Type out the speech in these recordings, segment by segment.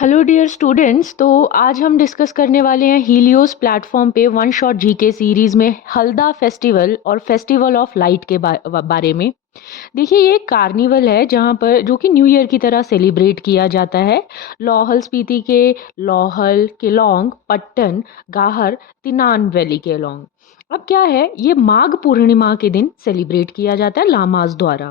Hello dear students. तो आज हम डिस्कस करने वाले हैं हीलियोस प्लेटफॉर्म पे वन शॉट जीके सीरीज में हल्दा फेस्टिवल और फेस्टिवल ऑफ लाइट के बारे में। देखिए, ये एक कार्निवल है जहाँ पर जो कि न्यू ईयर की तरह सेलिब्रेट किया जाता है। लाहौल स्पीति के लाहौल, केलोंग, पट्टन, गाहर, तिनान वैली के अलोंग। अब क्या है, ये माघ पूर्णिमा के दिन सेलिब्रेट किया जाता है लामाज द्वारा।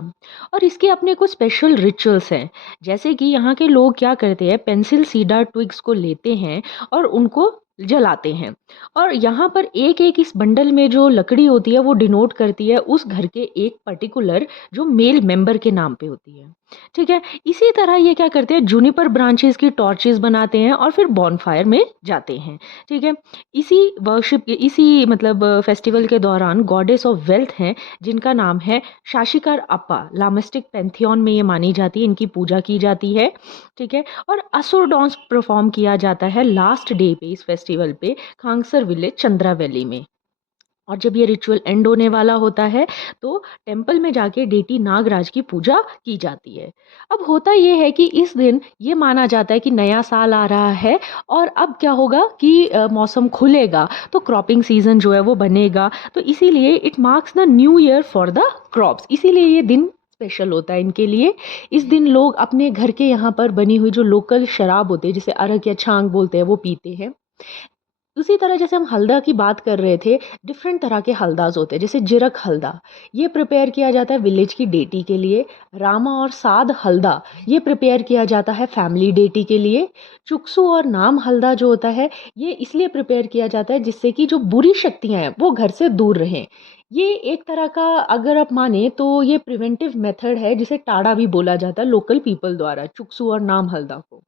और इसके अपने कुछ स्पेशल रिचुअल्स हैं। जैसे कि यहाँ के लोग क्या करते हैं, पेंसिल सीडर ट्विग्स को लेते हैं और उनको जलाते हैं। और यहाँ पर एक एक इस बंडल में जो लकड़ी होती है वो डिनोट करती है उस घर के एक पर्टिकुलर जो मेल मेंबर के नाम पे होती है। ठीक है। इसी तरह ये क्या करते हैं, जूनिपर ब्रांचेस की टॉर्चेस बनाते हैं और फिर बॉनफायर में जाते हैं। ठीक है। इसी वर्शिप के इसी मतलब फेस्टिवल के दौरान गॉडेस ऑफ वेल्थ हैं जिनका नाम है शाशिकार अप्पा, लामिस्टिक पैंथियन में ये मानी जाती है, इनकी पूजा की जाती है। ठीक है। और असुर डांस परफॉर्म किया जाता है लास्ट डे पे इस फेस्टिवल पे खांगसर विलेज चंद्रा वैली में। और जब ये रिचुअल एंड होने वाला होता है तो टेंपल में जाके डेटी नागराज की पूजा की जाती है। अब होता ये है कि इस दिन ये माना जाता है कि नया साल आ रहा है और अब क्या होगा कि मौसम खुलेगा तो क्रॉपिंग सीजन जो है वो बनेगा। तो इसीलिए it marks the new year for the crops, इसीलिए ये दिन स्पेशल होता है इनके लिए। इस दिन लोग अपने घर के यहाँ पर बनी हुई जो लोकल शराब होते हैं, जिसे अरक या छांग बोलते हैं, वो पीते हैं। उसी तरह जैसे हम हल्दा की बात कर रहे थे, डिफरेंट तरह के हल्दाज होते हैं। जैसे जिरक हल्दा, ये प्रिपेयर किया जाता है विलेज की डेटी के लिए। रामा और साद हल्दा, ये प्रिपेयर किया जाता है फैमिली डेटी के लिए। चुक्सू और नाम हल्दा जो होता है, ये इसलिए प्रिपेयर किया जाता है जिससे कि जो बुरी शक्तियां हैं वो घर से दूर रहें। ये एक तरह का, अगर आप माने तो ये प्रिवेंटिव मेथड है जिसे टाड़ा भी बोला जाता है लोकल पीपल द्वारा, चुक्सू और नाम हल्दा को।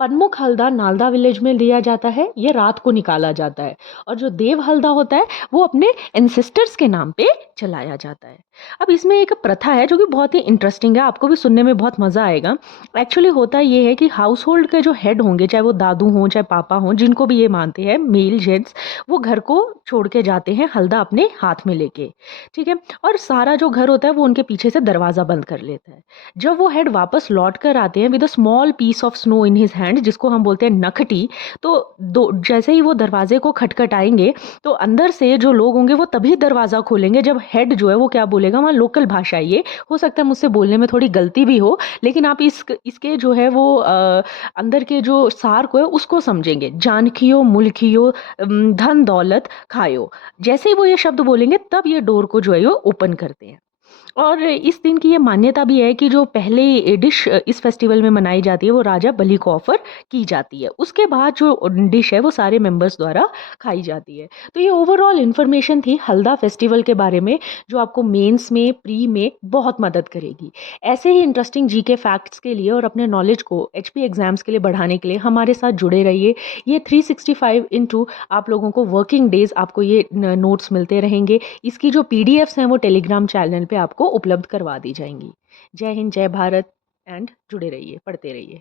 पनमुख हल्दा नालदा विलेज में लिया जाता है, ये रात को निकाला जाता है। और जो देव हल्दा होता है वो अपने एंसेस्टर्स के नाम पे चलाया जाता है। अब इसमें एक प्रथा है जो कि बहुत ही इंटरेस्टिंग है, आपको भी सुनने में बहुत मजा आएगा। एक्चुअली होता ये है कि हाउस होल्ड के जो हेड होंगे, चाहे वो दादू हों चाहे पापा हों, जिनको भी ये मानते हैं मेल जेंट्स, वो घर को छोड़ के जाते हैं हल्दा अपने हाथ में लेके। ठीक है। और सारा जो घर होता है वो उनके पीछे से दरवाजा बंद कर लेता है। जब वो हेड वापस लौट कर आते हैं with a small piece of snow in his hand, जिसको हम बोलते हैं नखटी, तो दो जैसे ही वो दरवाजे को खटखटाएंगे तो अंदर से जो लोग होंगे वो तभी दरवाजा खोलेंगे जब हेड जो है वो क्या बोलेगा, वहाँ लोकल भाषा है, ये हो सकता है मुझसे बोलने में थोड़ी गलती भी हो, लेकिन आप इसके जो है वो अंदर के जो सार को है उसको समझेंगे। जानखियो मुल्कियो, धन दौलत खायो, जैसे ही वो ये शब्द बोलेंगे तब ये डोर को जो है वो ओपन करते हैं। और इस दिन की ये मान्यता भी है कि जो पहले डिश इस फेस्टिवल में मनाई जाती है वो राजा बलि को ऑफर की जाती है। उसके बाद जो डिश है वो सारे मेंबर्स द्वारा खाई जाती है। तो ये ओवरऑल इन्फॉर्मेशन थी हल्दा फेस्टिवल के बारे में, जो आपको मेंस में प्री में बहुत मदद करेगी। ऐसे ही इंटरेस्टिंग जीके फैक्ट्स के लिए और अपने नॉलेज को एचपी एग्जाम्स के लिए बढ़ाने के लिए हमारे साथ जुड़े रहिए। ये 365 इंटू आप लोगों को वर्किंग डेज आपको ये नोट्स मिलते रहेंगे। इसकी जो पीडीएफ्स हैं वो टेलीग्राम चैनल पे आपको उपलब्ध करवा दी जाएंगी। जय हिंद, जय भारत एंड जुड़े रहिए, पढ़ते रहिए।